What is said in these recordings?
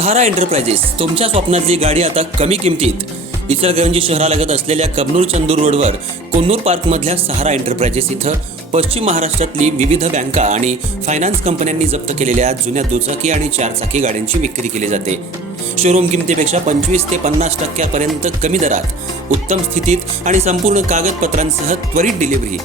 सहारा enterprises तुमच्या स्वप्नातली गाडी आता कमी किमतीत. इचलकरंजी शहरालगत असलेल्या कबनूर चंदूर रोडवर कोन्नूर पार्कमधल्या सहारा एंटरप्राइजेस इथं पश्चिम महाराष्ट्रातली विविध बँका आणि फायनान्स कंपन्यांनी जप्त केलेल्या जुन्या दुचाकी आणि चारचाकी गाड्यांची विक्री केली जाते. शोरूम किमतीपेक्षा 25 ते 50% कमी दरात, उत्तम स्थितीत आणि संपूर्ण कागदपत्रांसह त्वरित डिलिव्हरी.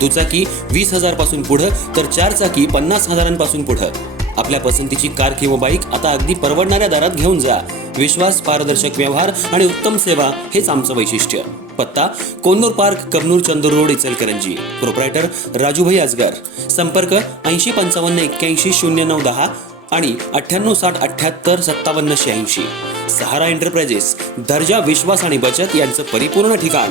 दुचाकी 20,000 पासून पुढे तर चारचाकी 50,000 पुढे. आपल्या पसंतीची कार किंवा बाईक आता अगदी परवडणाऱ्या दरात घेऊन जा. विश्वास, पारदर्शक व्यवहार आणि उत्तम सेवा हेच आमचं वैशिष्ट्य. पत्ता Konnur park, Kabnur Chandur road, Ichalkaranji. Proprietor Rajubhai Ajgar. संपर्क 8055810910 आणि 9860785786. सहारा एंटरप्राइजेस, दर्जा, विश्वास आणि बचत यांचं परिपूर्ण ठिकाण.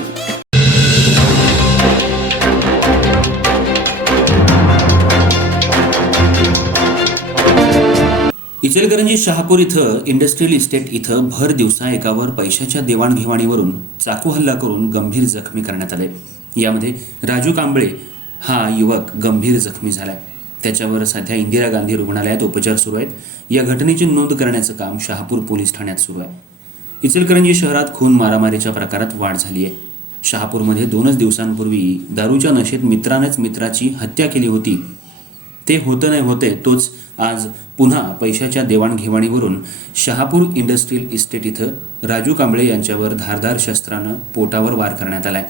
इचलकरंजी शहापूर इथं इंडस्ट्रियल इस्टेट इथं भर दिवसा एकावर पैशाच्या देवाणघेवाणीवरून चाकू हल्ला करून गंभीर जखमी करण्यात आले. यामध्ये राजू कांबळे हा युवक गंभीर जखमी झालाय. त्याच्यावर सध्या इंदिरा गांधी रुग्णालयात उपचार सुरू आहेत. या घटनेची नोंद करण्याचं काम शहापूर पोलीस ठाण्यात सुरू आहे. इचलकरंजी शहरात खून मारामारीच्या प्रकारात वाढ झाली आहे. शहापूरमध्ये 2 दिवसांपूर्वी दारूच्या नशेत मित्रानेच मित्राची हत्या केली होती. ते होतं नाही होते तोच आज पुन्हा पैशाच्या देवाणघेवाणीवरून शहापूर इंडस्ट्रियल इस्टेट इथं राजू कांबळे यांच्यावर धारदार शस्त्रानं पोटावर वार करण्यात आलाय.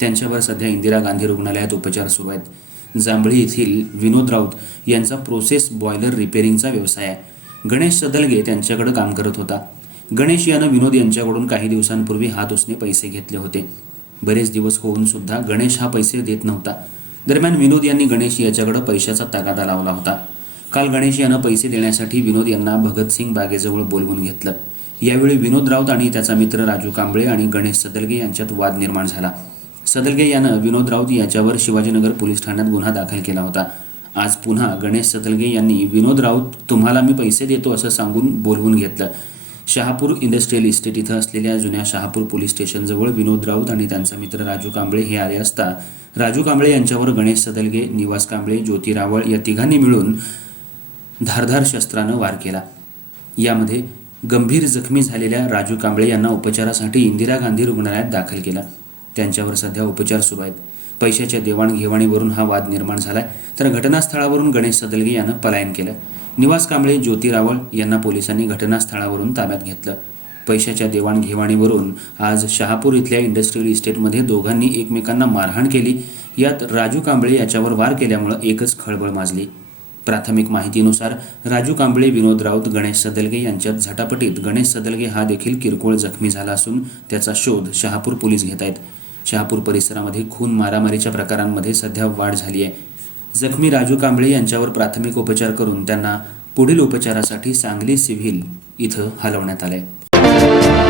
त्यांच्यावर सध्या इंदिरा गांधी रुग्णालयात उपचार सुरू आहेत. जांभळी येथील विनोद राऊत यांचा प्रोसेस बॉयलर रिपेअरिंगचा व्यवसाय आहे. गणेश सदलगे त्यांच्याकडे काम करत होता. गणेश यानं विनोद यांच्याकडून काही दिवसांपूर्वी हात उसने पैसे घेतले होते. बरेच दिवस होऊन सुद्धा गणेश हा पैसे देत नव्हता. दरम्यान विनोद यांनी गणेश याच्याकडे पैशाचा तगादा लावला होता. काल गणेश यानं पैसे देण्यासाठी विनोद यांना भगतसिंग बागेजवळ बोलवून घेतलं. यावेळी विनोद राऊत आणि त्याचा मित्र राजू कांबळे आणि गणेश सदलगे यांच्यात वाद निर्माण झाला. सदलगे यानं विनोद राऊत याच्यावर शिवाजीनगर पोलीस ठाण्यात गुन्हा दाखल केला होता. आज पुन्हा गणेश सदलगे यांनी विनोद राऊत तुम्हाला मी पैसे देतो असं सांगून बोलवून घेतलं. शहापूर इंडस्ट्रियल इस्टेट इथं असलेल्या जुन्या शहापूर पोलीस स्टेशनजवळ विनोद राऊत आणि त्यांचा मित्र राजू कांबळे हे आले असता राजू कांबळे यांच्यावर गणेश सदलगे, निवास कांबळे, ज्योती रावळ या तिघांनी मिळून धारदार शस्त्रानं वार केला. यामध्ये गंभीर जखमी झालेल्या राजू कांबळे यांना उपचारासाठी इंदिरा गांधी रुग्णालयात दाखल केलं. त्यांच्यावर सध्या उपचार सुरू आहेत. पैशाच्या देवाणघेवाणीवरून हा वाद निर्माण झालाय, तर घटनास्थळावरून गणेश सदलगे यानं पलायन केलं. निवास कांबळे, ज्योती रावळ यांना पोलिसांनी घटनास्थळावरून ताब्यात घेतलं. पैशाच्या देवाणघेवाणीवरून आज शहापूर इथल्या इंडस्ट्रियल इस्टेटमध्ये दोघांनी एकमेकांना मारहाण केली. यात राजू कांबळे याच्यावर वार केल्यामुळे एकच खळबळ माजली. प्राथमिक माहितीनुसार राजू कांबळे, विनोद राऊत, गणेश सदलगे यांच्यात झटापटीत गणेश सदलगे हा देखील किरकोळ जखमी झाला असून त्याचा शोध शहापूर पोलीस घेत आहेत. शहापूर परिसरामध्ये खून मारामारीच्या प्रकारांमध्ये सध्या वाढ झाली आहे. जखमी राजू कांबळे यांच्यावर प्राथमिक उपचार करून त्यांना पुढील उपचारासाठी सांगली सिव्हिल इथं हलवण्यात आले.